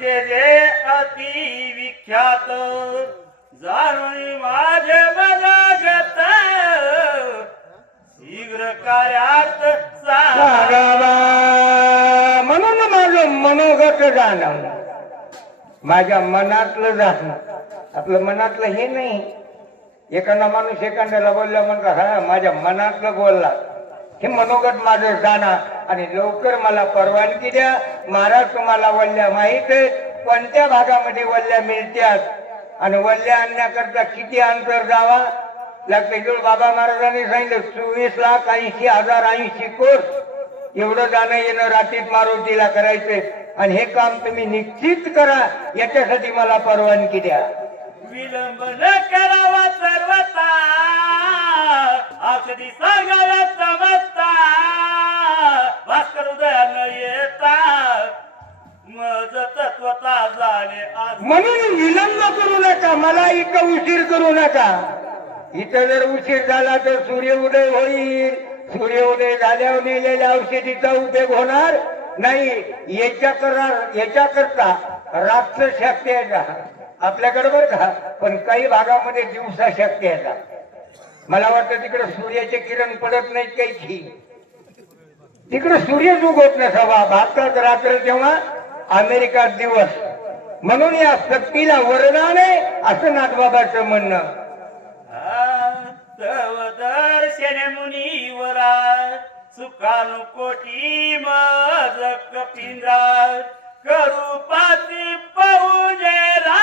ते जे अति विख्यात. जाणून माझे मनगत. शीघ्र कार्यात सा- गावा म्हणून माझं मनोगत जाणं. माझ्या मनातलं जाणं. आपलं मनातलं हे नाही. एखादा माणूस एखाद्याला बोलला म्हणतो हा माझ्या मनातलं बोलला. हे मनोगत माझं जाणा. आणि लवकर मला परवानगी द्या. महाराज तुम्हाला वल्ल्या माहीत आहे. कोणत्या भागामध्ये वल्ल्या मिळत्यात? आणि वल्ल्या आणण्याकरता किती अंतर जावा? लागते बाबा महाराजांनी सांगितलं चोवीस लाख ऐंशी हजार ऐंशी कोस. एवढं जाणं येणं रात्रीत मारुतीला करायचंय. आणि हे काम तुम्ही निश्चित करा. याच्यासाठी मला परवानगी द्या. विलंब न करावा सर्वता औषधी सांगाव्या समजता भास्कर उदया न येता मज तत्वता झाले आज म्हणून विलंब करू नका मला इथं उशीर करू नका. इथं जर उशीर झाला तर सूर्य उदय होईल. सूर्य उदय झाल्यावर नेलेल्या औषधीचा उपयोग होणार नाही. याच्या करणार याच्या करता रात्र शक्य आहे आपल्याकडे बरं का? पण काही भागामध्ये दिवसा शक्य आहे मला वाटतं तिकडे सूर्याचे किरण पडत नाहीत काही तिकडे सूर्यच उगवत नसावा भारतात रात्र तेव्हा अमेरिका दिवस. म्हणून या शक्तीला वरदान आहे असं नाथबाबाचं म्हणणं. दर्शन मुनीवरा सुखानु कोटी मज कपिंद्रा करू पौजेला पाहुजेरा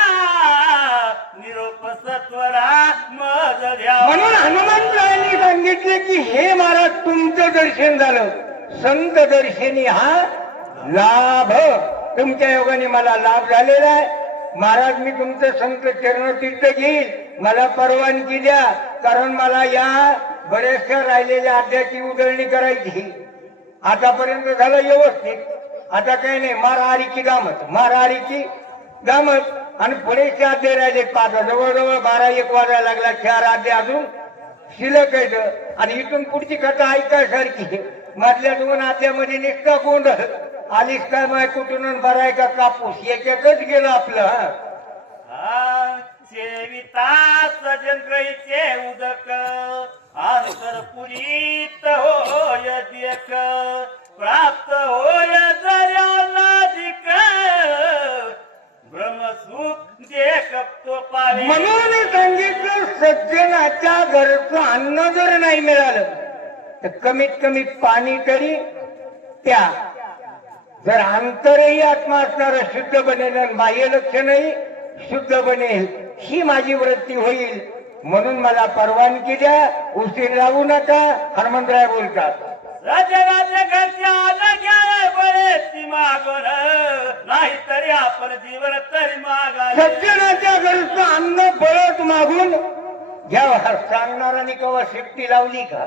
निरोप सत्वरा मज घ्या. म्हणून हनुमंतरायांनी सांगितले की हे महाराज तुमचं दर्शन झालं. संत दर्शनी हा लाभ. तुमच्या योगाने मला लाभ झालेला आहे. महाराज मी तुमचं संत चरण तीर्थ घेईल. मला परवानगी द्या. कारण मला या बऱ्याचशा राहिलेल्या अध्याची उजळणी करायची आतापर्यंत झालं व्यवस्थित. आता काही नाही मारा की गामत मारा की गामत आणि बरेचसे अध्याय राहिले पाच जवळजवळ बारा एक वाजायला लागला. चार अध्याय अजून शिल्लक आहेत. आणि इथून पुढची कथा ऐकायसारखी. मधल्या दोन अध्यामध्ये निष्ठा गोंधळ आलीस काय माय कुठून बराय का कापूस? याच्यातच गेलं आपलं सेविता सजन उदक. अंतर पुरीत होय देख म्हणून सांगितलं सज्जनाच्या घरचं अन्न जर नाही मिळालं तर कमीत कमी पाणी तरी त्या जर अंतरही आत्मा असणार शुद्ध बनेल बाह्य लक्षणही शुद्ध बनेल ही माझी वृत्ती होईल. म्हणून मला परवानगी द्या उशीर लावू नका हनुमंतराय बोलतात. राजा राजा घरच्या आलं बरे आपण जीवन तरी सज्जनाच्या घरचं अन्न परत मागून घ्यावा. सांगणाराने कवा शेपटी लावली का?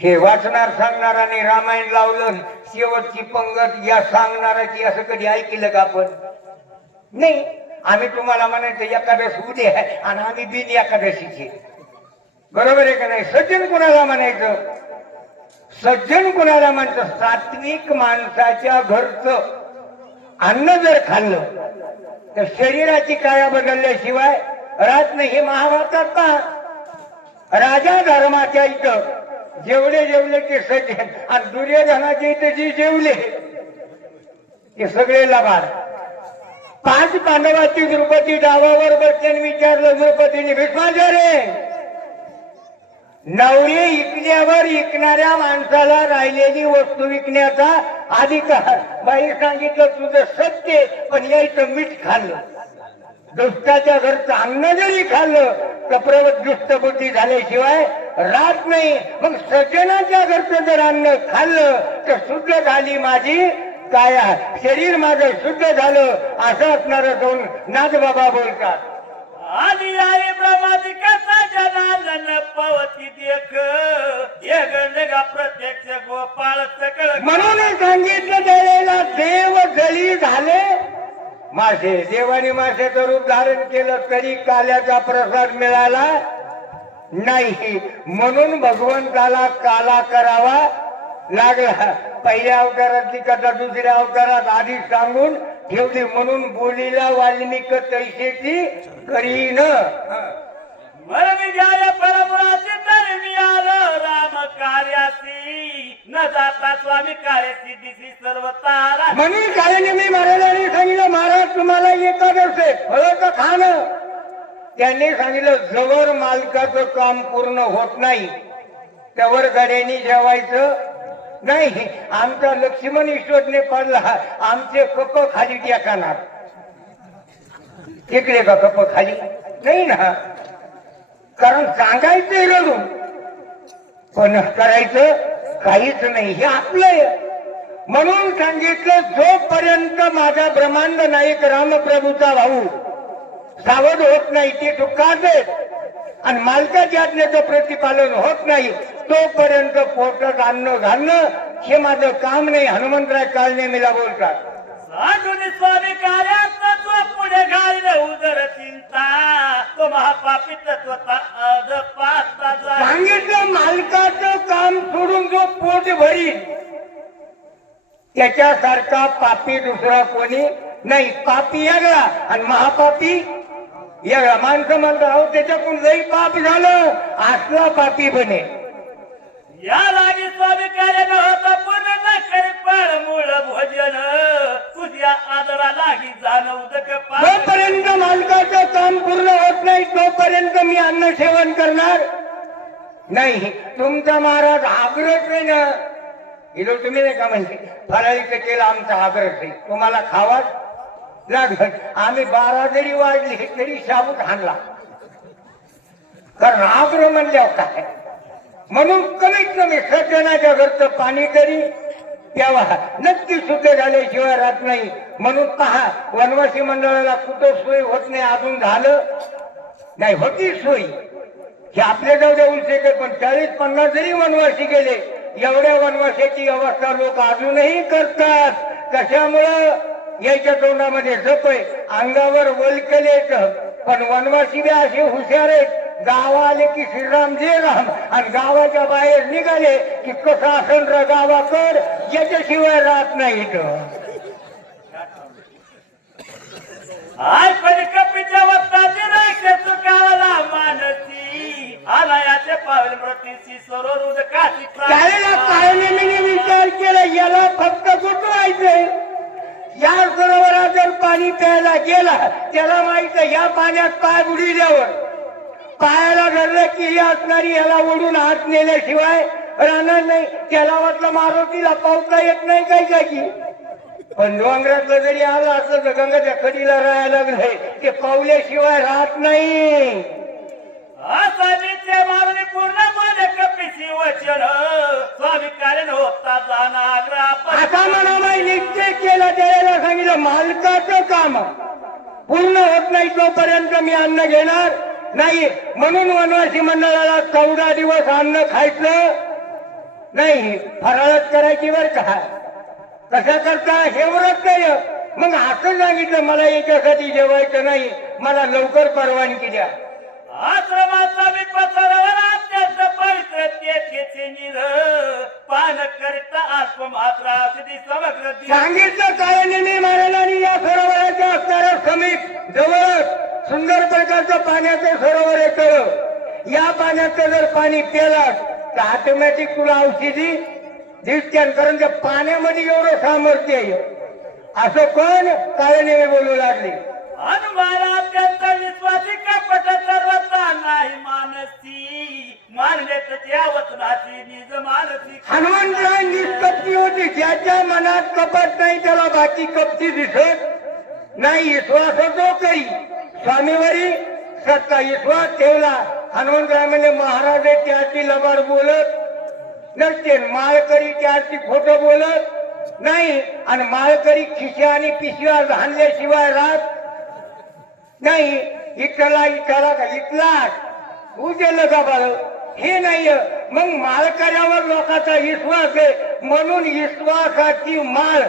हे वाचणार सांगणाराने रामायण लावलं शेवटची पंगत या सांगणाराची असं कधी ऐकलं का आपण? नाही. आम्ही तुम्हाला म्हणायचं एकादश उद्या आहे आणि आम्ही बिन एकादशीचे. बरोबर आहे का नाही? सज्जन कुणाला म्हणायचं? सज्जन कुणाला म्हणतं? सात्विक माणसाच्या घरचं. अन्न जर खाल्लं तर शरीराची काया बदलल्याशिवाय राहत नाही हे महाभारतात का? राजा धर्माच्या इथं जेवढे जेवले ते सज्जन आणि दुर्योधनाच्या इथं जे जेवले ते सगळे लबाड. पाच पांडवाची द्रुपदी डावावर बसल्याने विचारलं द्रुपदीने भीष्माचार्य नवरी इकल्यावर इकणाऱ्या माणसाला राहिलेली वस्तू विकण्याचा अधिकार. बाई सांगितलं तुझं सत्य पण यायचं मीठ खाल्लं. दुष्टाच्या घरचं अन्न जरी खाल्लं तर प्रवत दुष्ट बुद्धी झाल्याशिवाय राहत नाही. मग सज्जनाच्या घरचं जर अन्न खाल्लं तर शुद्ध झाली माझी काया शरीर माझं शुद्ध झालं असं असणार दोन नागबाबा बोलतात. आली आई ब्रह्मादी कसा जनार्दन पवती देख. एक जगा प्रत्यक्ष गोपाळ सकळ. म्हणून सांगितलं त्यावेळेला देव जली झाले. मासे देवाने माशाचं रूप धारण केलं तरी काल्याचा प्रसाद मिळाला नाही. म्हणून भगवंताला काला करावा लागला. पहिल्या अवतारातली कथा दुसऱ्या अवतारात आधी सांगून ठेवली म्हणून बोलीला वाल्मिक तैसेची करीन. मरमी जाय तर मी आलो राम कार्यासी. न जाता स्वामी कार्य सिद्धीसी सर्व तारा. म्हणून कारण मी महाराजांनी सांगितलं. महाराज तुम्हाला एकादश आहे फळं खाणं? त्यांनी सांगितलं जवळ मालकाचं काम पूर्ण होत नाही. त्यावर गाड्यांनी जेवायचं. नाही आमचा लक्ष्मण ईश्वरने पडला. आमचे कप खाली टेकणार टेकले का कप खाली. नाही ना. कारण सांगायचंय रडून. पण करायचं काहीच नाही. हे आपलं म्हणून सांगितलं जोपर्यंत माझा ब्रह्मांड नायक रामप्रभूचा भाऊ सावध होत नाही ते दुःखात आणि मालकाच्या आज्ञेचं प्रतिपालन होत नाही तोपर्यंत पोटात अन्न घालणं हे माझं काम नाही. हनुमंतराय कालने मला बोलतात. सांगून स्वामी कार्यात तत्व पुढे घाललं उदर चिंता. तो महापापी तत्वता अध पाचता सांगितलं मालकाचं काम सोडून जो पोट भरील त्याच्यासारखा पापी दुसरा कोणी नाही. पापी वेगळा आणि महापापी वेगळा माणसं म्हणतात अहो त्याच्याकडून लई पाप झालं असला पापी बने या लागी स्वामी कार्य न होता पूर्ण न पण मूळ भोजन. तुझ्या आदरा लागी जाणव उदक जोपर्यंत मालकाचं काम पूर्ण होत नाही तोपर्यंत मी अन्न सेवन करणार नाही. तुमचा महाराज आग्रह नाही ना? इलो तुम्ही नाही का म्हणते फराळीचं केलं आमचा आग्रह आहे. तुम्हाला खावाच लागत आम्ही बारा जरी वाढली तरी शाबूत हाणला. कारण आग्रह म्हणल्यावर काय? म्हणून कमीत कमी सज्जनाच्या घरचं पाणी तरी प्यावा नक्की शुद्ध झाल्याशिवाय राहत नाही. म्हणून पहा वनवासी मंडळाला कुठं सोय होत नाही अजून झालं? नाही होती सोय. हे आपले जाऊ द्या उलसे पण चाळीस पन्नास जरी वनवासी गेले एवढ्या वनवासाची अवस्था लोक अजूनही करतात. कशामुळं? याच्या तोंडामध्ये जप आहे. अंगावर वलकल येत. पण वनवासी बी असे हुशार आहेत. गावा आले की श्रीराम जे राम. आणि गावाच्या बाहेर निघाले की कसं असेल र गावाकड याच्याशिवाय राहत नाही इथं. आय पण कपीच्या वत्ताची राखे चुकावला मानसी आलायाचे पावल मृतीची सरोवर उदकाची त्यावेळेला काळनेमीने विचार केला याला फक्त गुटवायचंय या सरोवरात जर पाणी प्यायला गेला त्याला माहीत या पाण्यात पाय बुडविल्यावर. पायाला धरलं की ही असणारी याला ओढून हात नेल्याशिवाय राहणार नाही. त्याला वाटलं मारुतीला पावता येत नाही काय काय की पण डोंगरातलं जरी आलं असलं तर गंगाच्या कडीला राहायला लागलंय. ते पावल्याशिवाय राहत नाही. मारणे पूर्ण माझ्या कपीची वचन. स्वामी कारण होता जाणार आता म्हणा बाई निश्चय केला त्याला सांगितलं मालकाचं काम. पूर्ण होत नाही तोपर्यंत मी अन्न घेणार. नाही म्हणून वनवासी मंडळाला चौदा दिवस अन्न खायचं नाही. फराळच करायची बर का? कशा करता? हे व्रत नाही. मग असं सांगितलं मला याच्यासाठी जेवायचं नाही. मला लवकर परवानगी द्या. आश्रमाचा मी पसरवर सांगितलं काय या सरोवराच्या असणाऱ्या समीप जवळच सुंदर प्रकारचं पाण्याचं सरोवर येतं. या पाण्याचं जर पाणी पेलास तर ऑटोमॅटिक तुला औषधी दिसत्यान कारण त्या पाण्यामध्ये एवढं सामर्थ्य आहे. असं कोण? कायने बोलू लागले. हनुमान अत्यंत विश्वासी कपट सर्वता नाही मानसी. मानले तर त्या वचनाची निज मानसी. हनुमंतराय निष्कपटी होती. ज्याच्या मनात कपट नाही त्याला बाकी कपटी दिसत नाही. विश्वास होतो काही? स्वामीवरी सत्ता विश्वास ठेवला. हनुमंतराय म्हणजे महाराज त्याची लबाड बोलत नसते. माळकरी त्याची खोटं बोलत नाही. आणि माळकरी खिशा आणि पिशव्या घालल्याशिवाय राहत नाही इथला इथला का? इथलाच उजेल का बरं हे नाही मग माळकऱ्यावर लोकांचा विश्वास आहे. म्हणून विश्वासाची माळ.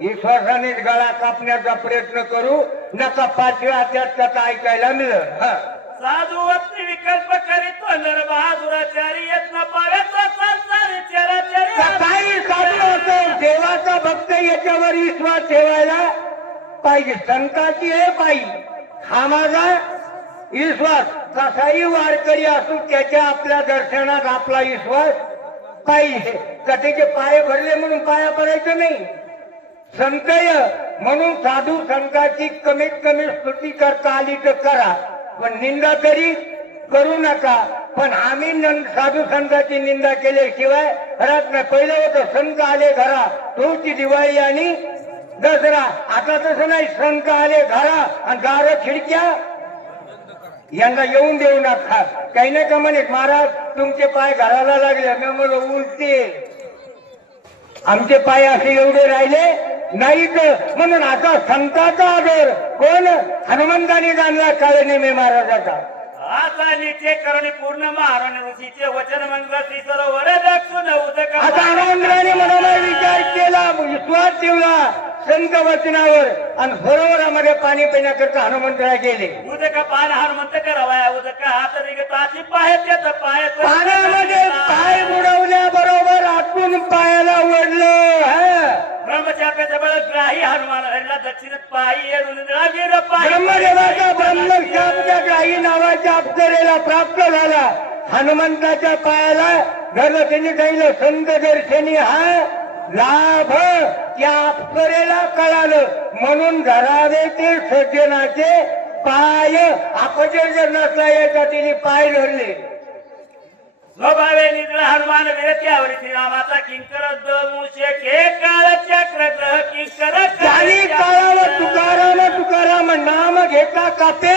विश्वासानेच गळा कापण्याचा प्रयत्न करू नका पाचव्या अध्यात कथा ऐकायला मिळेल. हा. साधू वस्ती विकल्प करीतो नर बहादुराचारी चराचरी काही साधू असो देवाचा भक्त याच्यावर विश्वास ठेवायला पाहिजे. संताची आहे पायी आम्हाला ईश्वर विश्वास कसाही वारकरी असू त्याच्या आपल्या दर्शनात आपला विश्वास पाहिजे. कथेचे त्याचे पाय भरले म्हणून पाया पडायचं नाही. संतय म्हणून साधू संतांची कमीत कमी स्तुती करता आली तर करा. पण निंदा तरी करू नका. पण आम्ही साधू संतांची निंदा केल्याशिवाय राहत नाही. पहिलं होतं संत आले घरा तोची दिवाळी आणि दसरा आता तसं नाही. संत आले घरा आणि दार खिडक्या? यांना येऊन देऊ नका. काही नाही का म्हणे महाराज तुमचे पाय घराला लागले मी म्हणलं उलटे. आमचे पाय असे एवढे राहिले नाही तर म्हणून आता संताचा आदर. कोण? हनुमंताने जाणला काळे नेमे महाराजाचा. आता नित्य करणे पूर्ण महाराणी ऋषीचे वचन मंगल श्री सरोवर आता हनुमंताने मनाला विचार केला विश्वास ठेवला. संत वचनावर आणि सरोवरामध्ये पाणी पिण्याकरता हनुमंतरा गेले. उदक पान हनुमंत करावाया उदक हात निघताची पाय त्यात पाय पाण्यामध्ये पाय बुडवल्याबरोबर आतून पायाला ओढलं. ब्रह्मचाप्याचा बळ ग्राही हनुमान हरला दक्षिणेत पायी येऊन वीर पाय ब्रह्मदेवाचा ब्रह्मशापच्या काही नावाच्या अप्सरेला प्राप्त झाला. हनुमंताच्या पायाला घरलं त्यांनी सांगितलं संत दर्शनी हा लाभ त्या अप्सरेला कळालं. म्हणून धरावे ते सज्जनाचे पाय अपजय जर नसला याचा तिने पाय धरले. स्वभावे निद्र हनुमान विरत्यावरी श्रीरामाचा किंकर दमुषे के काळ चक्र ग्रह किंकर त्याने काळावर तुकाराम तुकाराम नाम घेता कापे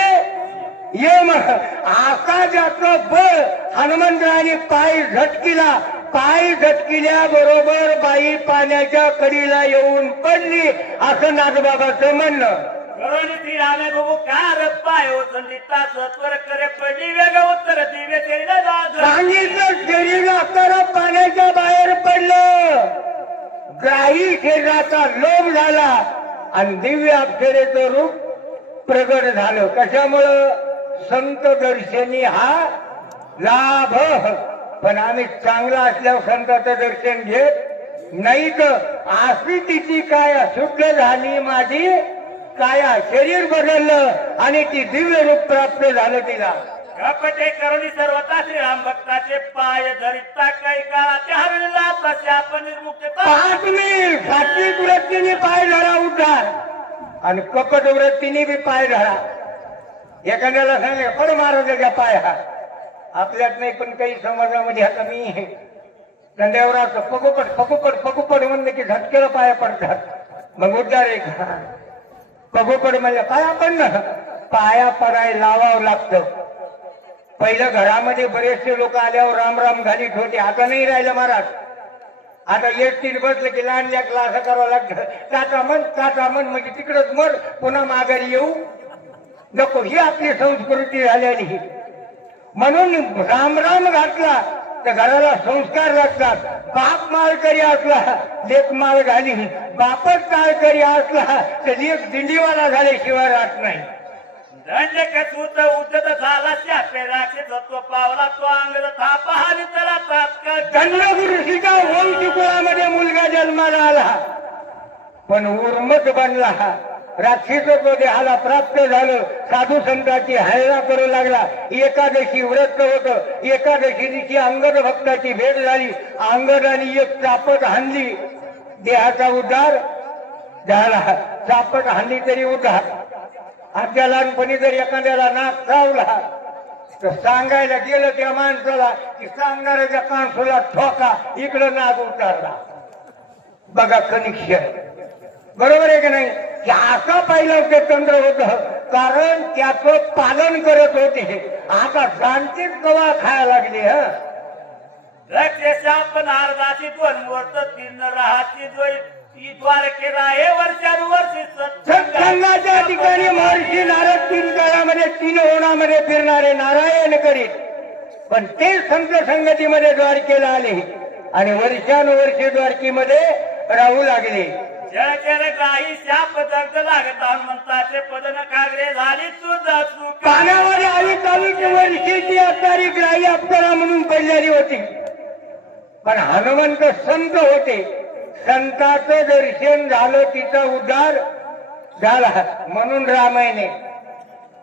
यम. आकाशाचं बळ हनुमंतराने पाय झटकिला. पाय झटकिल्या बरोबर बाई पाण्याच्या कडीला येऊन पडली असं नाथबाबाचं म्हणणं. करुणी श्रीरामे बघू कार पाय संदिता सत्वर करे पडली वेग उत्तर दिवे सांगितलं शरीर आकार पाण्याच्या बाहेर पडलं. ग्राही शरीराचा लोभ झाला आणि दिव्य अप्सरेचं रूप प्रगट झालं. कशामुळं? संत दर्शनी हा लाभ. पण आम्ही चांगला असल्यावर संताचं दर्शन घेत नाही तर अशी तिची काय शुद्ध झाली माझी काय शरीर बदललं आणि ती दिव्य रूप प्राप्त झालं तिला. कपटे करुणी सर्वता श्रीराम भक्ताचे पाय धरिता काही काळाचे हरविला तसे आपण निर्मुक्तता पाच मी सात्विक वृत्तीने पाय धरा उद्धार. आणि कपट वृत्तीने बी पाय धरा. एखाद्याला सांगे पण महाराजाच्या पाय हा आपल्यात नाही पण काही समाजामध्ये आता मी धंद्यावर असतो. पकोपट पकोपट पकोपट म्हणलं की झटकेला पाया पडतात. मग उद्धार एक. पगोपट म्हणजे पाया पडणं पाया पडाय लावावं लागतं. पहिलं घरामध्ये बरेचसे लोक आल्यावर राम राम घालीत होते. आता नाही राहिलं महाराज. आता एसटीत बसलं की लहान लेकला असं करावं लागतं. ताचा मन टाटा मन म्हणजे तिकडंच मर. पुन्हा माघारी येऊ. नको ही आपली संस्कृती झालेली. म्हणून राम राम घातला. तर घराला संस्कार लागतात बाप माळकरी असला लेख माळ घाली. बापच माळकरी असला तर लेख दिंडीवाला झाल्याशिवाय राहत नाही. दंड झाला तत्व पावला तो त्याला तात्काळ मुलगा जन्माला आला. पण उर्मत बनला. राक्षस तो देहाला प्राप्त झालं. साधू संतांची हायला करू लागला. एकादशी व्रत होत. एकादशी दिवशी अंगद भक्ताची भेट झाली. अंगदानी एक चापट हाणली. देहाचा उद्धार झाला. चापट हाणली तरी उद्धार. आमच्या लहानपणी जर एखाद्याला नाक चावला तर सांगायला गेलं त्या माणसाला की सांगणाऱ्याच्या कानसूला ठोका. इकडं नाग उतारला. बघा कनिक्षण बरोबर आहे की नाही? असं पहिलं ते तंत्र होत. कारण त्याचं पालन करत होते. आता जाणतीच कवा खायला लागली ह? रक्षेशाप नारदाची दोन वर्ष तीन राहाची जोई ती द्वारके राहे वर्षानुवर्षी सत्संग. सत्संगाच्या ठिकाणी महर्षी नारद तीन काळामध्ये तीन होणामध्ये फिरणारे नारायण करीत. पण ते संत संगतीमध्ये द्वारकेला आले. आणि वर्षानुवर्षे द्वारकेमध्ये राहू लागले. जळ केले काही शाप दग्ध लागत. हनुमंताचे पदन कागरे झाली सुद्धा सुख. पाण्यामध्ये आली चालूच वर्षीची असणारी ग्राही अप्सरा म्हणून पडलेली होती. पण हनुमंत संत होते. संताचं दर्शन झालं तिचा उद्धार झाला. म्हणून रामायणे.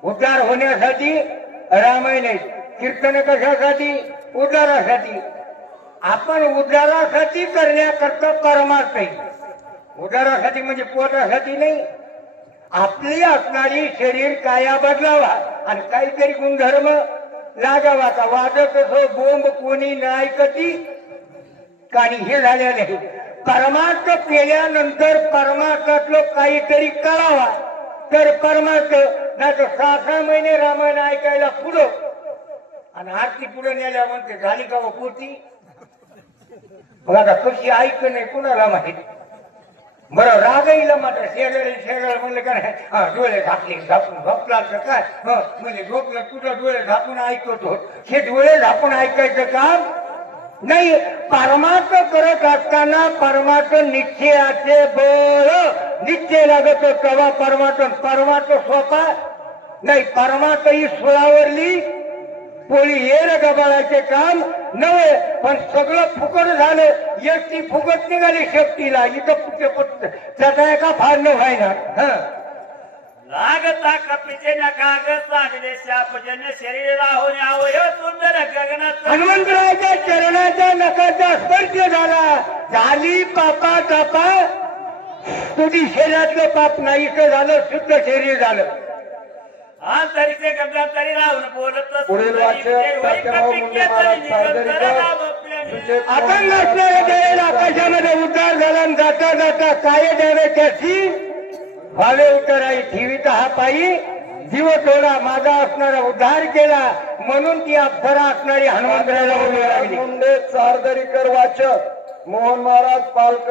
उद्धार होण्यासाठी रामायणे. कीर्तन कशासाठी? उद्धारासाठी. आपण उद्धारासाठी करण्याकरता परमार्थ उदारासाठी म्हणजे पोटासाठी नाही. आपली असणारी शरीर काया बदलावा आणि काहीतरी गुणधर्म लागावाचा वाजत असो हो, बोंब कोणी नाही कधी आणि हे झाले नाही परमार्थ केल्यानंतर परमार्थातलं काहीतरी करावा तर परमार्थ नाही तर सहा सहा महिने रामायण ऐकायला पुढं. आणि आरती पुढे नेल्या म्हणते झाली का हो मग आता कशी ऐक नाही कुणाला माहिती? बरं राग येईल मात्र शेजारी शेजार म्हणलं का नाही हा, डोळे झाकले झाकून झोपला तर काय? म्हणजे झोपलं तुझं डोळे झाकून ऐकतो? हे डोळे झाकून ऐकायचं काम नाही. परमार्थ करत असताना परमार्थ निश्चयाचे बळ. निश्चय लागतो तेव्हा परमार्थ परमार्थ सोपा नाही परमार्थ ही सुळावरली पोळी ये रे गबाळाचे काम नव्हे पण सगळं फुकट झालं एकटी फुकट निघाली शेपटीला. इथं फुके पट त्याचा एका फार न व्हायना. हं. लागता कपीचे नकाग साधले शापजन्य शरीर राहून अवयव सुंदर गगनात हनुमंतरायाच्या चरणाच्या नकाचा स्पर्श झाला. झाली पापा तापा. तुझी शरीरातलं पाप नाहीसं झालं शुद्ध शरीर झालं. आंतरिक गगनांतरी राहून बोलत पुढील वाचक तात्याराव मुंडे महाराज सार्वजनिक सुचेत आपण नसणाऱ्या त्यावेळेला आकाशामध्ये उद्धार झाला आणि जाता जाता काय द्यावे त्याची भावे उतराई ठेवीत हा पायी. जीव थोडा माझा असणारा उद्धार केला. म्हणून ती अप्सरा असणारी हनुमंतराला मुंडे चारदरीकर वाचक. मोहन महाराज पालकर